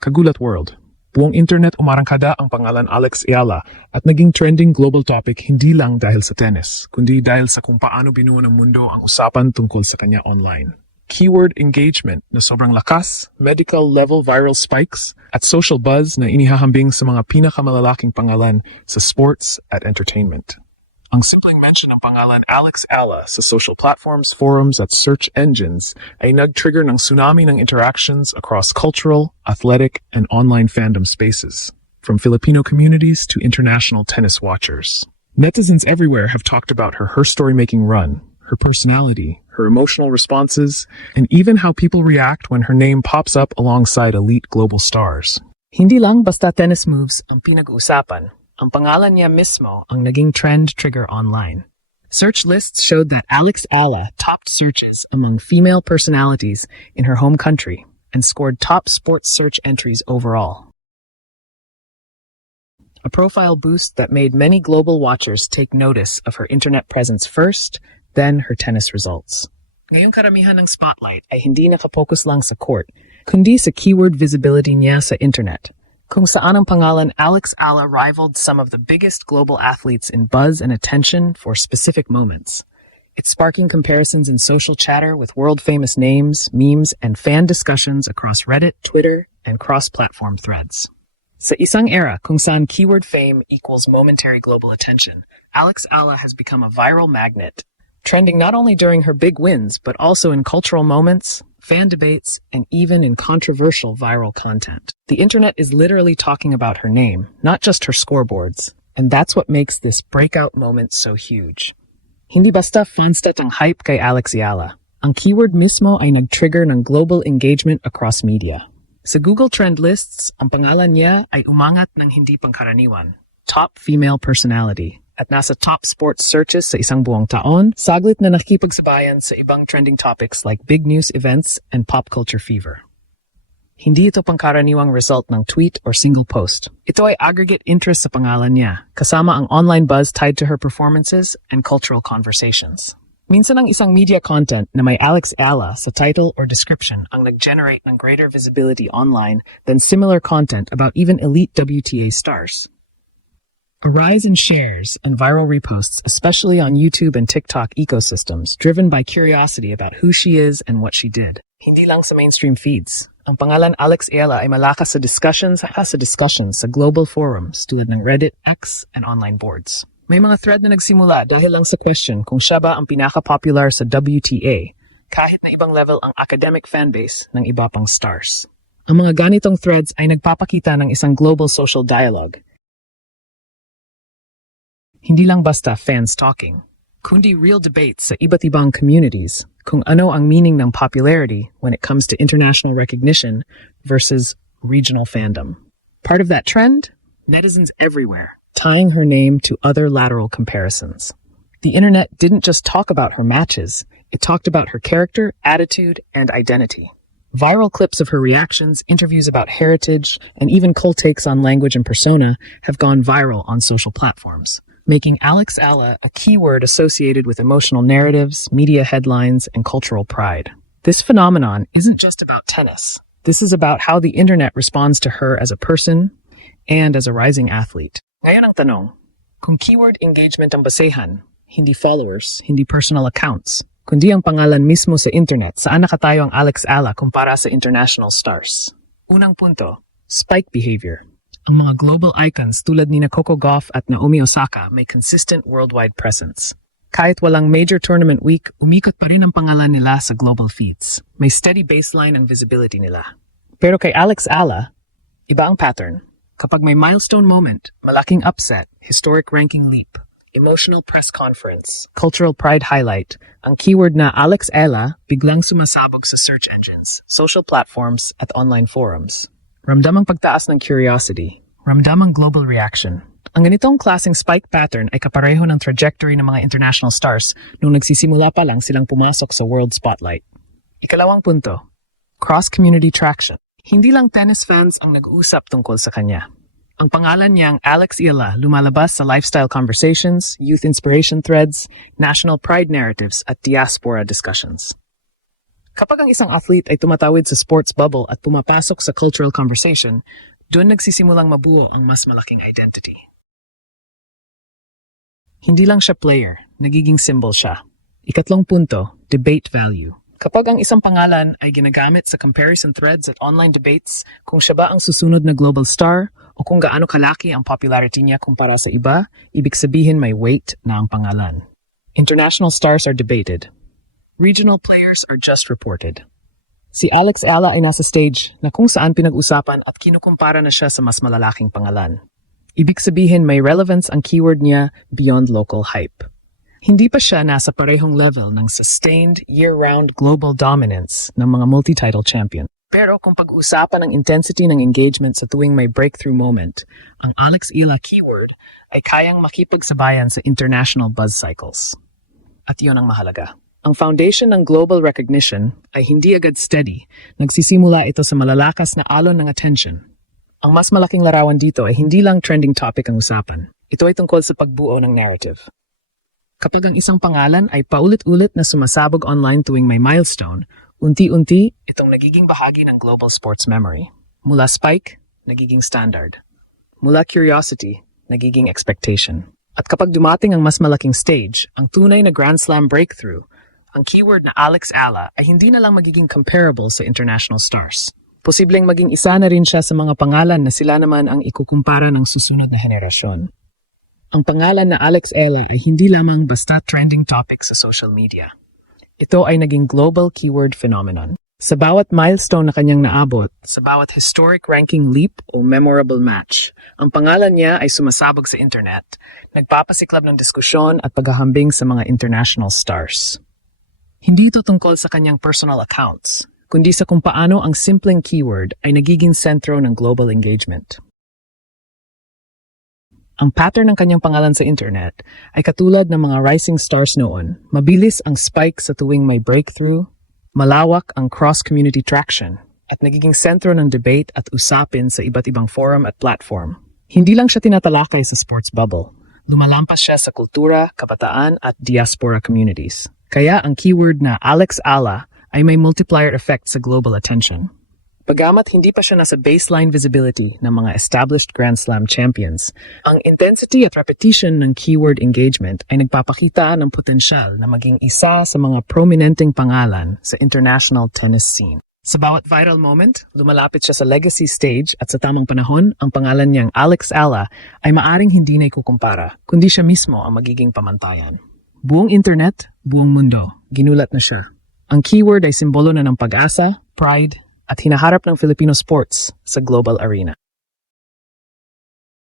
Kagulat World. Buong internet umarangkada ang pangalan Alex Ayala at naging trending global topic hindi lang dahil sa tennis, kundi dahil sa kung paano binuo ng mundo ang usapan tungkol sa kanya online. Keyword engagement na sobrang lakas, medical level viral spikes, at social buzz na inihahambing sa mga pinakamalalaking pangalan sa sports at entertainment. Ang simpleng mention ng pangalan Alex Ayala sa social platforms, forums at search engines ay nag-trigger ng tsunami ng interactions across cultural, athletic, and online fandom spaces, from Filipino communities to international tennis watchers. Netizens everywhere have talked about her story-making run, her personality, her emotional responses, and even how people react when her name pops up alongside elite global stars. Hindi lang basta tennis moves ang pinag-uusapan. Ang pangalan niya mismo ang naging trend trigger online. Search lists showed that Alex Ayala topped searches among female personalities in her home country and scored top sports search entries overall. A profile boost that made many global watchers take notice of her internet presence first, then her tennis results. Ngayong karamihan ng spotlight ay hindi nakapokus lang sa court, kundi sa keyword visibility niya sa internet. Kung saan ang pangalan Alex Ayala rivaled some of the biggest global athletes in buzz and attention for specific moments. It's sparking comparisons in social chatter with world-famous names, memes, and fan discussions across Reddit, Twitter, and cross-platform threads. Sa isang era kung saan keyword fame equals momentary global attention, Alex Ayala has become a viral magnet, trending not only during her big wins, but also in cultural moments, fan debates, and even in controversial viral content. The internet is literally talking about her name, not just her scoreboards. And that's what makes this breakout moment so huge. Hindi basta fanstat ang hype kay Alex Ayala. Ang keyword mismo ay nag-trigger ng global engagement across media. Sa Google Trend lists, ang pangalan niya ay umangat ng hindi pangkaraniwan. Top female personality. At nasa top sports searches sa isang buong taon, saglit na nakikipagsabayan sa ibang trending topics like big news events and pop culture fever. Hindi ito pangkaraniwang result ng tweet or single post. Ito ay aggregate interest sa pangalan niya, kasama ang online buzz tied to her performances and cultural conversations. Minsan ang isang media content na may Alex Ayala sa title or description ang nag-generate ng greater visibility online than similar content about even elite WTA stars. A rise in shares and viral reposts, especially on YouTube and TikTok ecosystems, driven by curiosity about who she is and what she did. Hindi lang sa mainstream feeds. Ang pangalan Alex Ayala ay malakas sa discussions sa global forums tulad ng Reddit, X, and online boards. May mga thread na nagsimula dahil lang sa question kung siya ba ang pinaka-popular sa WTA, kahit na ibang level ang academic fanbase ng iba pang stars. Ang mga ganitong threads ay nagpapakita ng isang global social dialogue. Hindi lang basta fans talking, kundi real debates sa iba't ibang communities kung ano ang meaning ng popularity when it comes to international recognition versus regional fandom. Part of that trend? Netizens everywhere, tying her name to other lateral comparisons. The internet didn't just talk about her matches, it talked about her character, attitude, and identity. Viral clips of her reactions, interviews about heritage, and even cold takes on language and persona have gone viral on social platforms, making Alex Ayala a keyword associated with emotional narratives, media headlines, and cultural pride. This phenomenon isn't just about tennis. This is about how the internet responds to her as a person and as a rising athlete. Ngayon ang tanong, kung keyword engagement ang basehan, hindi followers, hindi personal accounts, kundi ang pangalan mismo sa internet, saan nakatayo ang Alex Ayala kumpara sa international stars? Unang punto, spike behavior. Ang mga global icons tulad ni Coco Gauff at Naomi Osaka may consistent worldwide presence. Kahit walang major tournament week, umikot pa rin ang pangalan nila sa global feeds. May steady baseline ang visibility nila. Pero kay Alex Ayala, iba ang pattern. Kapag may milestone moment, malaking upset, historic ranking leap, emotional press conference, cultural pride highlight, ang keyword na Alex Ayala biglang sumasabog sa search engines, social platforms at online forums. Ramdam ang pagtaas ng curiosity. Ramdam ang global reaction. Ang ganitong klaseng spike pattern ay kapareho ng trajectory ng mga international stars nung nagsisimula pa lang silang pumasok sa world spotlight. Ikalawang punto, cross-community traction. Hindi lang tennis fans ang nag-uusap tungkol sa kanya. Ang pangalan niyang Alex Ayala lumalabas sa lifestyle conversations, youth inspiration threads, national pride narratives at diaspora discussions. Kapag ang isang athlete ay tumatawid sa sports bubble at pumapasok sa cultural conversation, doon nagsisimulang mabuo ang mas malaking identity. Hindi lang siya player, nagiging symbol siya. Ikatlong punto, debate value. Kapag ang isang pangalan ay ginagamit sa comparison threads at online debates, kung siya ba ang susunod na global star o kung gaano kalaki ang popularity niya kumpara sa iba, ibig sabihin may weight na ang pangalan. International stars are debated. Regional players are just reported. Si Alex Ayala ay nasa stage na kung saan pinag-usapan at kinukumpara na siya sa mas malalaking pangalan. Ibig sabihin may relevance ang keyword niya beyond local hype. Hindi pa siya nasa parehong level ng sustained year-round global dominance ng mga multi-title champion. Pero kung pag-uusapan ang intensity ng engagement sa tuwing may breakthrough moment, ang Alex Ayala keyword ay kayang makipagsabayan sa international buzz cycles. At iyon ang mahalaga. Ang foundation ng global recognition ay hindi agad steady. Nagsisimula ito sa malalakas na alon ng attention. Ang mas malaking larawan dito ay hindi lang trending topic ang usapan. Ito ay tungkol sa pagbuo ng narrative. Kapag ang isang pangalan ay paulit-ulit na sumasabog online tuwing may milestone, unti-unti itong nagiging bahagi ng global sports memory. Mula spike, nagiging standard. Mula curiosity, nagiging expectation. At kapag dumating ang mas malaking stage, ang tunay na Grand Slam breakthrough, ang keyword na Alex Ayala ay hindi na lang magiging comparable sa international stars. Posibleng maging isa na rin siya sa mga pangalan na sila naman ang ikukumpara ng susunod na henerasyon. Ang pangalan na Alex Ayala ay hindi lamang basta trending topic sa social media. Ito ay naging global keyword phenomenon. Sa bawat milestone na kanyang naabot, sa bawat historic ranking leap o memorable match, ang pangalan niya ay sumasabog sa internet, nagpapasiklab ng diskusyon at paghahambing sa mga international stars. Hindi ito tungkol sa kanyang personal accounts, kundi sa kung paano ang simpleng keyword ay nagiging sentro ng global engagement. Ang pattern ng kanyang pangalan sa internet ay katulad ng mga rising stars noon. Mabilis ang spike sa tuwing may breakthrough, malawak ang cross-community traction, at nagiging sentro ng debate at usapin sa iba't ibang forum at platform. Hindi lang siya tinatalakay sa sports bubble. Lumalampas siya sa kultura, kabataan at diaspora communities. Kaya ang keyword na Alex Ayala ay may multiplier effect sa global attention. Bagamat hindi pa siya nasa baseline visibility ng mga established Grand Slam champions, ang intensity at repetition ng keyword engagement ay nagpapakita ng potensyal na maging isa sa mga prominenteng pangalan sa international tennis scene. Sa bawat viral moment, lumalapit siya sa legacy stage at sa tamang panahon, ang pangalan niyang Alex Ayala ay maaring hindi na ikukumpara, kundi siya mismo ang magiging pamantayan. Buong internet, buong mundo, ginulat na siya. Ang keyword ay simbolo na ng pag-asa, pride, at hinaharap ng Filipino sports sa global arena.